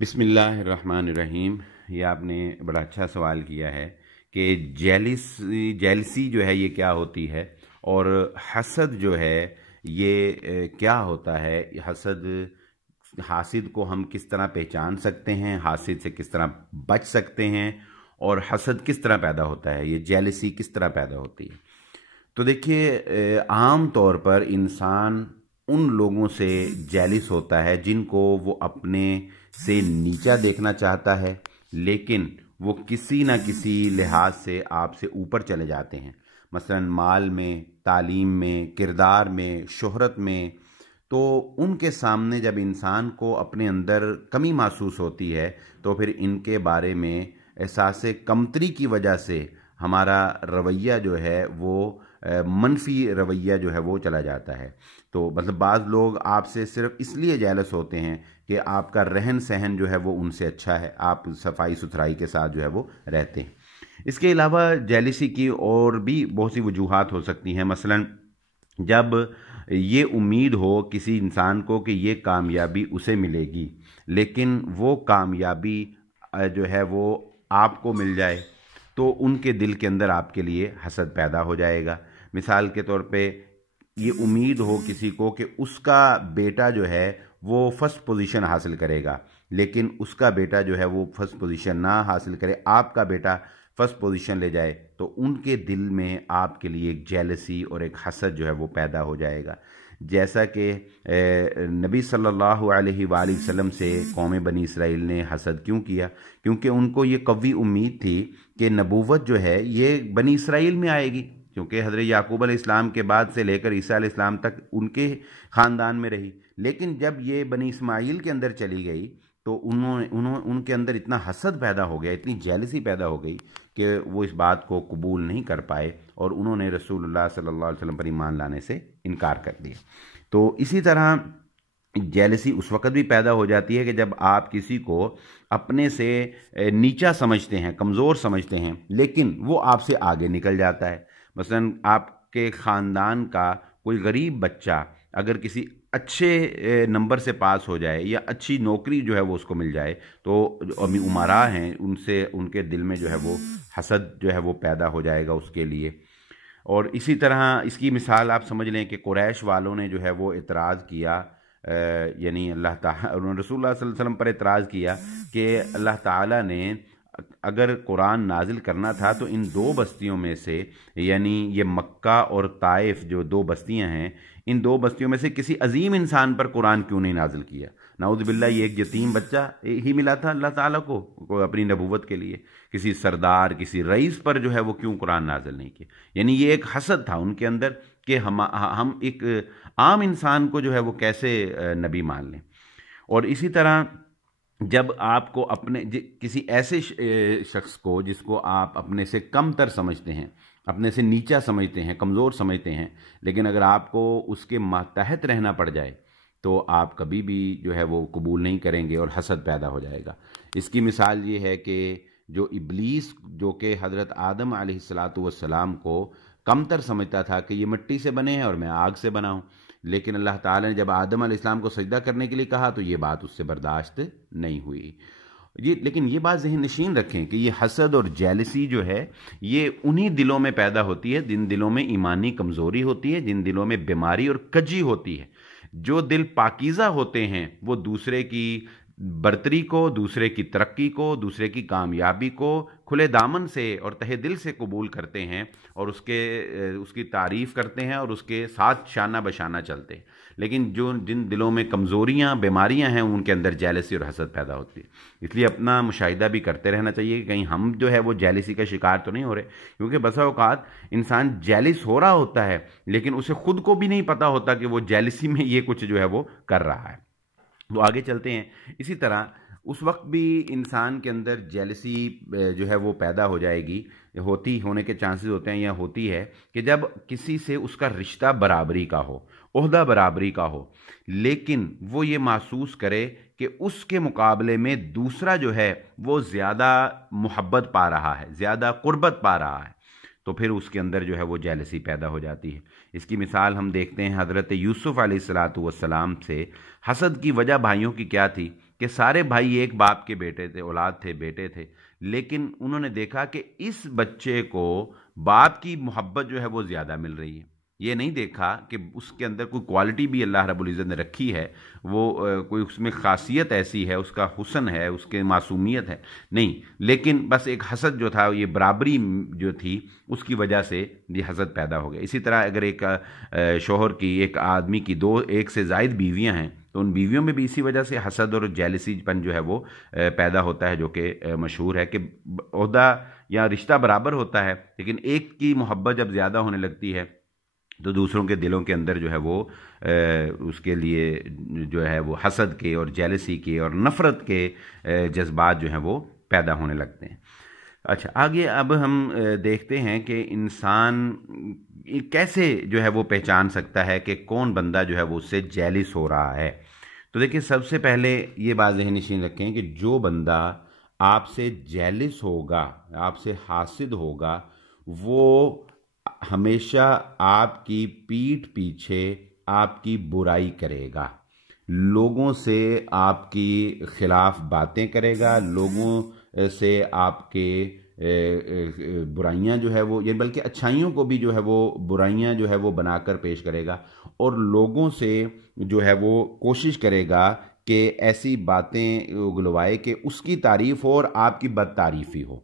بسم اللہ الرحمن الرحیم۔ یہ آپ نے بڑا اچھا سوال کیا ہے کہ جیلسی جو ہے یہ کیا ہوتی ہے، اور حسد جو ہے یہ کیا ہوتا ہے۔ حاسد کو ہم کس طرح پہچان سکتے ہیں، حاسد سے کس طرح بچ سکتے ہیں، اور حسد کس طرح پیدا ہوتا ہے، یہ جیلسی کس طرح پیدا ہوتی ہے۔ تو دیکھیے، عام طور پر انسان ان لوگوں سے جیلس ہوتا ہے جن کو وہ اپنے سے نیچا دیکھنا چاہتا ہے، لیکن وہ کسی نہ کسی لحاظ سے آپ سے اوپر چلے جاتے ہیں، مثلا مال میں، تعلیم میں، کردار میں، شہرت میں۔ تو ان کے سامنے جب انسان کو اپنے اندر کمی محسوس ہوتی ہے تو پھر ان کے بارے میں احساس کمتری کی وجہ سے ہمارا رویہ جو ہے وہ منفی رویہ جو ہے وہ چلا جاتا ہے۔ تو مطلب بعض لوگ آپ سے صرف اس لیے جیلس ہوتے ہیں کہ آپ کا رہن سہن جو ہے وہ ان سے اچھا ہے، آپ صفائی ستھرائی کے ساتھ جو ہے وہ رہتے ہیں۔ اس کے علاوہ جیلسی کی اور بھی بہت سی وجوہات ہو سکتی ہیں، مثلا جب یہ امید ہو کسی انسان کو کہ یہ کامیابی اسے ملے گی، لیکن وہ کامیابی جو ہے وہ آپ کو مل جائے تو ان کے دل کے اندر آپ کے لیے حسد پیدا ہو جائے گا۔ مثال کے طور پہ یہ امید ہو کسی کو کہ اس کا بیٹا جو ہے وہ فرسٹ پوزیشن حاصل کرے گا، لیکن اس کا بیٹا جو ہے وہ فرسٹ پوزیشن نہ حاصل کرے، آپ کا بیٹا فرسٹ پوزیشن لے جائے، تو ان کے دل میں آپ کے لیے ایک جیلسی اور ایک حسد جو ہے وہ پیدا ہو جائے گا۔ جیسا کہ نبی صلی اللہ علیہ وآلہ وسلم سے قوم بنی اسرائیل نے حسد کیوں کیا؟ کیونکہ ان کو یہ قوی امید تھی کہ نبوت جو ہے یہ بنی اسرائیل میں آئے گی، کیونکہ حضرت یعقوب علیہ السلام کے بعد سے لے کر عیسیٰ علیہ السلام تک ان کے خاندان میں رہی، لیکن جب یہ بنی اسماعیل کے اندر چلی گئی تو ان کے اندر اتنا حسد پیدا ہو گیا، اتنی جیلسی پیدا ہو گئی کہ وہ اس بات کو قبول نہیں کر پائے، اور انہوں نے رسول اللہ صلی اللہ علیہ وسلم پر ایمان لانے سے انکار کر دیا۔ تو اسی طرح جیلسی اس وقت بھی پیدا ہو جاتی ہے کہ جب آپ کسی کو اپنے سے نیچا سمجھتے ہیں، کمزور سمجھتے ہیں، لیکن وہ آپ سے آگے نکل جاتا ہے۔ مثلا آپ کے خاندان کا کوئی غریب بچہ اگر کسی اچھے نمبر سے پاس ہو جائے یا اچھی نوکری جو ہے وہ اس کو مل جائے، تو جو امراء ہیں ان کے دل میں جو ہے وہ حسد جو ہے وہ پیدا ہو جائے گا اس کے لیے۔ اور اسی طرح اس کی مثال آپ سمجھ لیں کہ قریش والوں نے جو ہے وہ اعتراض کیا، یعنی اللہ تعالیٰ انہوں نے رسول اللہ صلی اللہ علیہ وسلم پر اعتراض کیا کہ اللہ تعالیٰ نے اگر قرآن نازل کرنا تھا تو ان دو بستیوں میں سے، یعنی یہ مکہ اور طائف جو دو بستیاں ہیں، ان دو بستیوں میں سے کسی عظیم انسان پر قرآن کیوں نہیں نازل کیا؟ نعوذ باللہ، یہ ایک یتیم بچہ ہی ملا تھا اللہ تعالیٰ کو اپنی نبوت کے لیے، کسی سردار، کسی رئیس پر جو ہے وہ کیوں قرآن نازل نہیں کیا؟ یعنی یہ ایک حسد تھا ان کے اندر کہ ہم ایک عام انسان کو جو ہے وہ کیسے نبی مان لیں۔ اور اسی طرح جب آپ کو کسی ایسے شخص کو جس کو آپ اپنے سے کم تر سمجھتے ہیں، اپنے سے نیچا سمجھتے ہیں، کمزور سمجھتے ہیں، لیکن اگر آپ کو اس کے ماتحت رہنا پڑ جائے تو آپ کبھی بھی جو ہے وہ قبول نہیں کریں گے اور حسد پیدا ہو جائے گا۔ اس کی مثال یہ ہے کہ جو ابلیس، جو کہ حضرت آدم علیہ السلام کو کم تر سمجھتا تھا کہ یہ مٹی سے بنے ہیں اور میں آگ سے بنا ہوں، لیکن اللہ تعالیٰ نے جب آدم علیہ السلام کو سجدہ کرنے کے لیے کہا تو یہ بات اس سے برداشت نہیں ہوئی۔ لیکن یہ بات ذہن نشین رکھیں کہ یہ حسد اور جیلسی جو ہے یہ انہی دلوں میں پیدا ہوتی ہے جن دلوں میں ایمانی کمزوری ہوتی ہے، جن دلوں میں بیماری اور کجی ہوتی ہے۔ جو دل پاکیزہ ہوتے ہیں وہ دوسرے کی برتری کو، دوسرے کی ترقی کو، دوسرے کی کامیابی کو کھلے دامن سے اور تہہ دل سے قبول کرتے ہیں، اور اس کی تعریف کرتے ہیں اور اس کے ساتھ شانہ بشانہ چلتے ہیں۔ لیکن جن دلوں میں کمزوریاں، بیماریاں ہیں، ان کے اندر جیلسی اور حسد پیدا ہوتی ہے۔ اس لیے اپنا مشاہدہ بھی کرتے رہنا چاہیے کہ کہیں ہم جو ہے وہ جیلسی کا شکار تو نہیں ہو رہے، کیونکہ بسا اوقات انسان جیلس ہو رہا ہوتا ہے لیکن اسے خود کو بھی نہیں پتا ہوتا کہ وہ جیلسی میں یہ کچھ جو ہے وہ کر رہا ہے۔ تو آگے چلتے ہیں۔ اسی طرح اس وقت بھی انسان کے اندر جیلسی جو ہے وہ پیدا ہو جائے گی، ہونے کے چانسز ہوتے ہیں یا ہوتی ہے کہ جب کسی سے اس کا رشتہ برابری کا ہو، عہدہ برابری کا ہو، لیکن وہ یہ محسوس کرے کہ اس کے مقابلے میں دوسرا جو ہے وہ زیادہ محبت پا رہا ہے، زیادہ قربت پا رہا ہے، تو پھر اس کے اندر جو ہے وہ جیلسی پیدا ہو جاتی ہے۔ اس کی مثال ہم دیکھتے ہیں حضرت یوسف علیہ السلام سے حسد کی وجہ بھائیوں کی کیا تھی کہ سارے بھائی ایک باپ کے بیٹے تھے، اولاد تھے، بیٹے تھے، لیکن انہوں نے دیکھا کہ اس بچے کو باپ کی محبت جو ہے وہ زیادہ مل رہی ہے. یہ نہیں دیکھا کہ اس کے اندر کوئی کوالٹی بھی اللہ رب العزت نے رکھی ہے، وہ کوئی اس میں خاصیت ایسی ہے، اس کا حسن ہے، اس کے معصومیت ہے، نہیں، لیکن بس ایک حسد جو تھا، یہ برابری جو تھی، اس کی وجہ سے یہ حسد پیدا ہو گیا. اسی طرح اگر ایک شوہر کی، ایک آدمی کی ایک سے زائد بیویاں ہیں تو ان بیویوں میں بھی اسی وجہ سے حسد اور جیلسی پن جو ہے وہ پیدا ہوتا ہے، جو کہ مشہور ہے کہ عہدہ یا رشتہ برابر ہوتا ہے، لیکن ایک کی محبت جب زیادہ ہونے لگتی ہے تو دوسروں کے دلوں کے اندر جو ہے وہ اس کے لیے جو ہے وہ حسد کے اور جیلسی کے اور نفرت کے جذبات جو ہیں وہ پیدا ہونے لگتے ہیں. اچھا، آگے اب ہم دیکھتے ہیں کہ انسان کیسے جو ہے وہ پہچان سکتا ہے کہ کون بندہ جو ہے وہ اس سے جیلس ہو رہا ہے. تو دیکھیں، سب سے پہلے یہ بات ذہن نشین رکھیں کہ جو بندہ آپ سے جیلس ہوگا، آپ سے حاسد ہوگا، وہ ہمیشہ آپ کی پیٹھ پیچھے آپ کی برائی کرے گا، لوگوں سے آپ کی خلاف باتیں کرے گا، لوگوں سے آپ کے برائیاں جو ہے وہ، بلکہ اچھائیوں کو بھی جو ہے وہ برائیاں جو ہے وہ بنا کر پیش کرے گا، اور لوگوں سے جو ہے وہ کوشش کرے گا کہ ایسی باتیں اگلوائے کہ اس کی تعریف ہو اور آپ کی بد تعریفی ہو.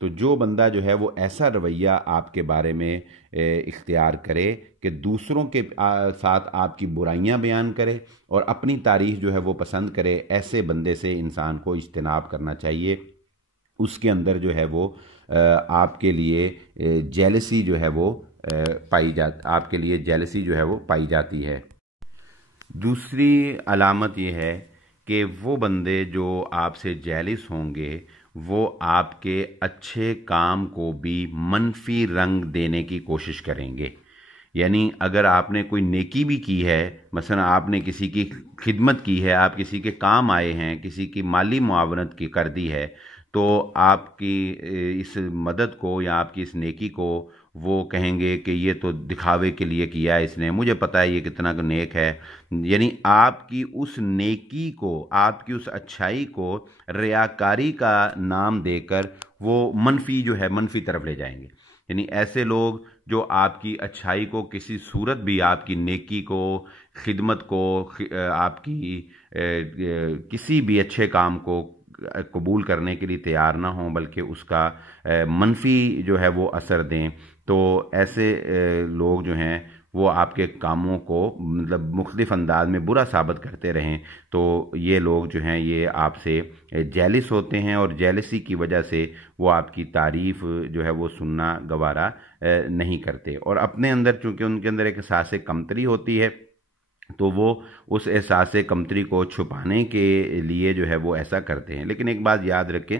تو جو بندہ جو ہے وہ ایسا رویہ آپ کے بارے میں اختیار کرے کہ دوسروں کے ساتھ آپ کی برائیاں بیان کرے اور اپنی تعریف جو ہے وہ پسند کرے، ایسے بندے سے انسان کو اجتناب کرنا چاہیے. اس کے اندر جو ہے وہ آپ کے لیے جیلسی جو ہے وہ آپ کے لیے جیلسی جو ہے وہ پائی جاتی ہے. دوسری علامت یہ ہے کہ وہ بندے جو آپ سے جیلس ہوں گے وہ آپ کے اچھے کام کو بھی منفی رنگ دینے کی کوشش کریں گے. یعنی اگر آپ نے کوئی نیکی بھی کی ہے، مثلا آپ نے کسی کی خدمت کی ہے، آپ کسی کے کام آئے ہیں، کسی کی مالی معاونت کی کر دی ہے، تو آپ کی اس مدد کو یا آپ کی اس نیکی کو وہ کہیں گے کہ یہ تو دکھاوے کے لیے کیا ہے اس نے، مجھے پتہ ہے یہ کتنا نیک ہے. یعنی آپ کی اس نیکی کو، آپ کی اس اچھائی کو ریاکاری کا نام دے کر وہ منفی جو ہے منفی طرف لے جائیں گے. یعنی ایسے لوگ جو آپ کی اچھائی کو کسی صورت بھی، آپ کی نیکی کو، خدمت کو، آپ کی کسی بھی اچھے کام کو قبول کرنے کے لیے تیار نہ ہوں، بلکہ اس کا منفی جو ہے وہ اثر دیں، تو ایسے لوگ جو ہیں وہ آپ کے کاموں کو مطلب مختلف انداز میں برا ثابت کرتے رہیں، تو یہ لوگ جو ہیں یہ آپ سے جیلس ہوتے ہیں، اور جیلسی کی وجہ سے وہ آپ کی تعریف جو ہے وہ سننا گوارا نہیں کرتے. اور اپنے اندر چونکہ ان کے اندر ایک احساس کمتری ہوتی ہے، تو وہ اس احساس کمتری کو چھپانے کے لیے جو ہے وہ ایسا کرتے ہیں. لیکن ایک بات یاد رکھیں،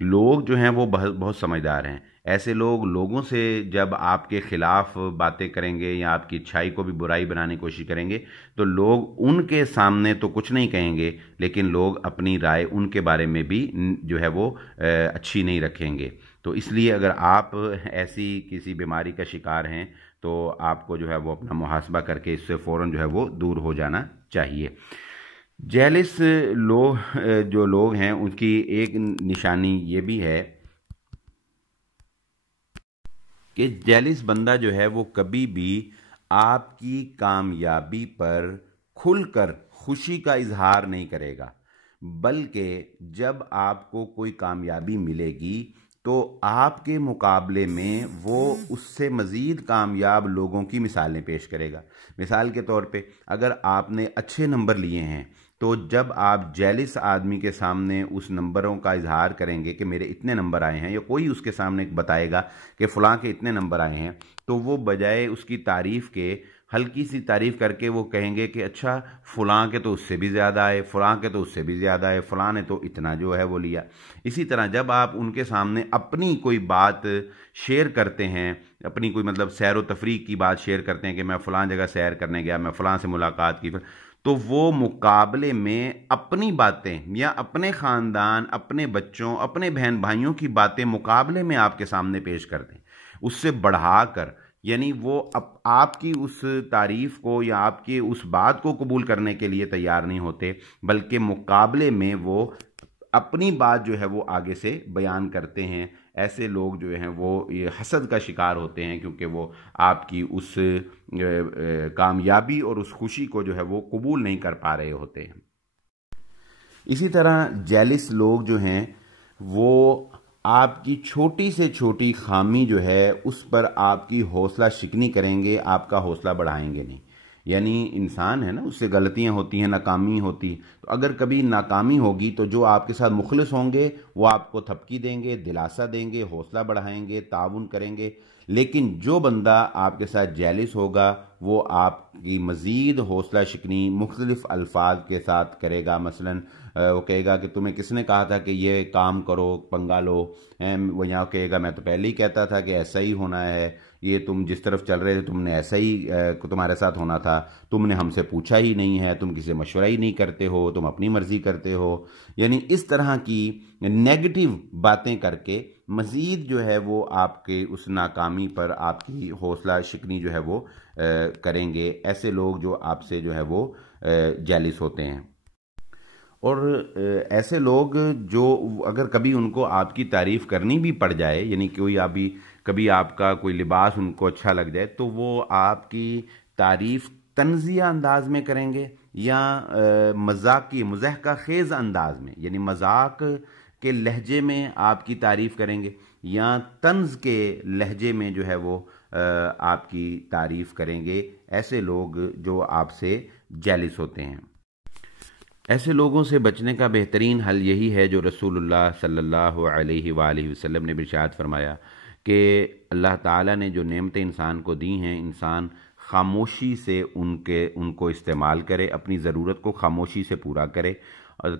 لوگ جو ہیں وہ بہت سمجھدار ہیں. ایسے لوگ لوگوں سے جب آپ کے خلاف باتیں کریں گے یا آپ کی اچھائی کو بھی برائی بنانے کی کوشش کریں گے، تو لوگ ان کے سامنے تو کچھ نہیں کہیں گے، لیکن لوگ اپنی رائے ان کے بارے میں بھی جو ہے وہ اچھی نہیں رکھیں گے. تو اس لیے اگر آپ ایسی کسی بیماری کا شکار ہیں تو آپ کو جو ہے وہ اپنا محاسبہ کر کے اس سے فوراً جو ہے وہ دور ہو جانا چاہیے. جیلس جو لوگ ہیں ان کی ایک نشانی یہ بھی ہے کہ جیلس بندہ جو ہے وہ کبھی بھی آپ کی کامیابی پر کھل کر خوشی کا اظہار نہیں کرے گا، بلکہ جب آپ کو کوئی کامیابی ملے گی تو آپ کے مقابلے میں وہ اس سے مزید کامیاب لوگوں کی مثالیں پیش کرے گا. مثال کے طور پہ اگر آپ نے اچھے نمبر لیے ہیں تو جب آپ جیلس آدمی کے سامنے اس نمبروں کا اظہار کریں گے کہ میرے اتنے نمبر آئے ہیں، یا کوئی اس کے سامنے بتائے گا کہ فلاں کے اتنے نمبر آئے ہیں، تو وہ بجائے اس کی تعریف کے ہلکی سی تعریف کر کے وہ کہیں گے کہ اچھا فلاں کے تو اس سے بھی زیادہ آئے، فلاں کے تو اس سے بھی زیادہ آئے، فلاں نے تو اتنا جو ہے وہ لیا. اسی طرح جب آپ ان کے سامنے اپنی کوئی بات شیئر کرتے ہیں، اپنی کوئی مطلب سیر و تفریح کی بات شیئر کرتے ہیں کہ میں فلاں جگہ سیر کرنے گیا، میں فلاں سے ملاقات کی، تو وہ مقابلے میں اپنی باتیں یا اپنے خاندان، اپنے بچوں، اپنے بہن بھائیوں کی باتیں مقابلے میں آپ کے سامنے پیش کر دیں، اس سے بڑھا کر یعنی وہ آپ کی اس تعریف کو یا آپ کی اس بات کو قبول کرنے کے لیے تیار نہیں ہوتے، بلکہ مقابلے میں وہ اپنی بات جو ہے وہ آگے سے بیان کرتے ہیں۔ ایسے لوگ جو ہیں وہ یہ حسد کا شکار ہوتے ہیں، کیونکہ وہ آپ کی اس کامیابی اور اس خوشی کو جو ہے وہ قبول نہیں کر پا رہے ہوتے ہیں۔ اسی طرح جیلس لوگ جو ہیں وہ آپ کی چھوٹی سے چھوٹی خامی جو ہے اس پر آپ کی حوصلہ شکنی کریں گے، آپ کا حوصلہ بڑھائیں گے نہیں۔ یعنی انسان ہے نا، اس سے غلطیاں ہوتی ہیں، ناکامی ہوتی، تو اگر کبھی ناکامی ہوگی تو جو آپ کے ساتھ مخلص ہوں گے وہ آپ کو تھپکی دیں گے، دلاسا دیں گے، حوصلہ بڑھائیں گے، تعاون کریں گے۔ لیکن جو بندہ آپ کے ساتھ جیلس ہوگا وہ آپ کی مزید حوصلہ شکنی مختلف الفاظ کے ساتھ کرے گا۔ مثلاً وہ کہے گا کہ تمہیں کس نے کہا تھا کہ یہ کام کرو، پنگا لو، وہ یہاں کہے گا میں تو پہلے ہی کہتا تھا کہ ایسا ہی ہونا ہے، یہ تم جس طرف چل رہے تھے تم نے ایسا ہی تمہارے ساتھ ہونا تھا، تم نے ہم سے پوچھا ہی نہیں ہے، تم کسی مشورہ ہی نہیں کرتے ہو، تم اپنی مرضی کرتے ہو۔ یعنی اس طرح کی نیگیٹو باتیں کر کے مزید جو ہے وہ آپ کے اس ناکامی پر آپ کی حوصلہ شکنی جو ہے وہ کریں گے۔ ایسے لوگ جو آپ سے جو ہے وہ جیلس ہوتے ہیں۔ اور ایسے لوگ جو اگر کبھی ان کو آپ کی تعریف کرنی بھی پڑ جائے، یعنی کبھی آپ کا کوئی لباس ان کو اچھا لگ جائے، تو وہ آپ کی تعریف طنزیہ انداز میں کریں گے یا مضحکہ خیز انداز میں، یعنی مذاق کے لہجے میں آپ کی تعریف کریں گے یا طنز کے لہجے میں جو ہے وہ آپ کی تعریف کریں گے۔ ایسے لوگ جو آپ سے جیلس ہوتے ہیں، ایسے لوگوں سے بچنے کا بہترین حل یہی ہے جو رسول اللہ صلی اللہ علیہ وآلہ وسلم نے ارشاد فرمایا کہ اللہ تعالی نے جو نعمتیں انسان کو دی ہیں، انسان خاموشی سے ان کو استعمال کرے، اپنی ضرورت کو خاموشی سے پورا کرے،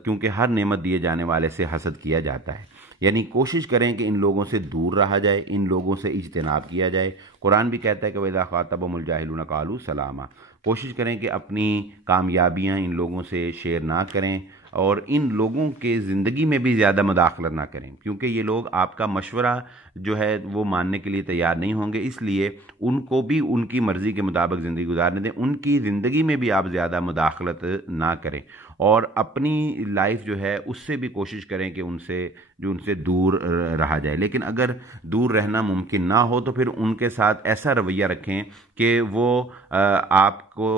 کیونکہ ہر نعمت دیے جانے والے سے حسد کیا جاتا ہے۔ یعنی کوشش کریں کہ ان لوگوں سے دور رہا جائے، ان لوگوں سے اجتناب کیا جائے۔ قرآن بھی کہتا ہے کہ وَإِذَا خَاطَبَهُمُ الْجَاهِلُونَ قَالُوا سَلَامًا۔ کوشش کریں کہ اپنی کامیابیاں ان لوگوں سے شیئر نہ کریں اور ان لوگوں کے زندگی میں بھی زیادہ مداخلت نہ کریں، کیونکہ یہ لوگ آپ کا مشورہ جو ہے وہ ماننے کے لیے تیار نہیں ہوں گے۔ اس لیے ان کو بھی ان کی مرضی کے مطابق زندگی گزارنے دیں، ان کی زندگی میں بھی آپ زیادہ مداخلت نہ کریں، اور اپنی لائف جو ہے اس سے بھی کوشش کریں کہ ان سے دور رہا جائے۔ لیکن اگر دور رہنا ممکن نہ ہو تو پھر ان کے ساتھ ایسا رویہ رکھیں کہ وہ آپ کو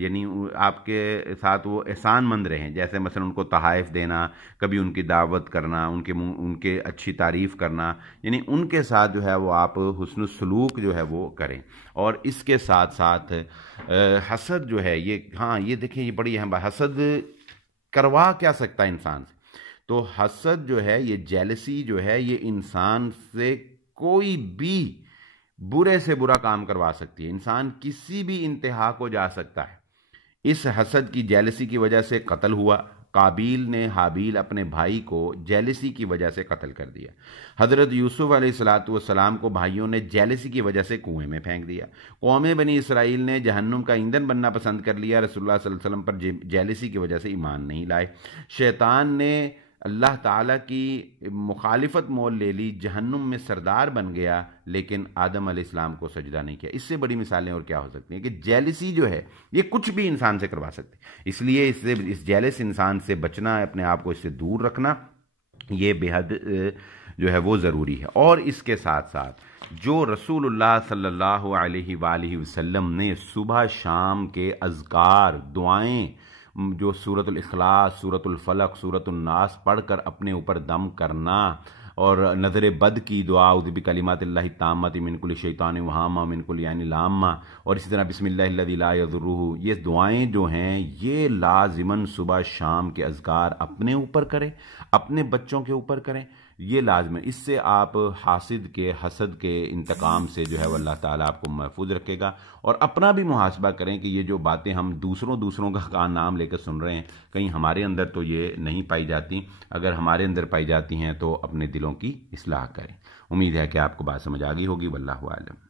یعنی آپ کے ساتھ وہ احسان مند رہیں، جیسے مثلا ان کو تحائف دینا، کبھی ان کی دعوت کرنا، ان کے اچھی تعریف کرنا، یعنی ان کے ساتھ جو ہے وہ آپ حسن السلوک جو ہے وہ کریں۔ اور اس کے ساتھ ساتھ حسد جو ہے یہ دیکھیں یہ بڑی اہم بات، حسد کروا کیا سکتا ہے انسان سے؟ تو حسد جو ہے، یہ جیلسی جو ہے، یہ انسان سے کوئی بھی برے سے برا کام کروا سکتی ہے، انسان کسی بھی انتہا کو جا سکتا ہے۔ اس حسد کی جیلسی کی وجہ سے قتل ہوا، قابیل نے حابیل اپنے بھائی کو جیلسی کی وجہ سے قتل کر دیا۔ حضرت یوسف علیہ السلام کو بھائیوں نے جیلسی کی وجہ سے کنویں میں پھینک دیا۔ قوم بنی اسرائیل نے جہنم کا ایندھن بننا پسند کر لیا، رسول اللہ صلی اللہ علیہ وسلم پر جیلسی کی وجہ سے ایمان نہیں لائے۔ شیطان نے اللہ تعالیٰ کی مخالفت مول لے لی، جہنم میں سردار بن گیا، لیکن آدم علیہ السلام کو سجدہ نہیں کیا۔ اس سے بڑی مثالیں اور کیا ہو سکتی ہیں کہ جیلسی جو ہے یہ کچھ بھی انسان سے کروا سکتی ہے۔ اس لیے اس جیلس انسان سے بچنا، اپنے آپ کو اس سے دور رکھنا، یہ بے حد جو ہے وہ ضروری ہے۔ اور اس کے ساتھ ساتھ جو رسول اللہ صلی اللہ علیہ وآلہ وسلم نے صبح شام کے اذکار، دعائیں، جو سورۃ الاخلاص، سورۃ الفلق، سورۃ الناس پڑھ کر اپنے اوپر دم کرنا، اور نظر بد کی دعا اعوذ بکلمات اللہ التامات من کل شیطان وہامہ من کل عین لامہ، اور اسی طرح بسم اللہ الذی لا یضرہ، یہ دعائیں جو ہیں یہ لازماً صبح شام کے اذکار اپنے اوپر کریں، اپنے بچوں کے اوپر کریں، یہ لازم ہے۔ اس سے آپ حسد کے انتقام سے جو ہے وہ اللہ تعالیٰ آپ کو محفوظ رکھے گا۔ اور اپنا بھی محاسبہ کریں کہ یہ جو باتیں ہم دوسروں کا نام لے کر سن رہے ہیں، کہیں ہمارے اندر تو یہ نہیں پائی جاتی۔ اگر ہمارے اندر پائی جاتی ہیں تو اپنے دلوں کی اصلاح کریں۔ امید ہے کہ آپ کو بات سمجھ آ گئی ہوگی۔ واللہ اعلم۔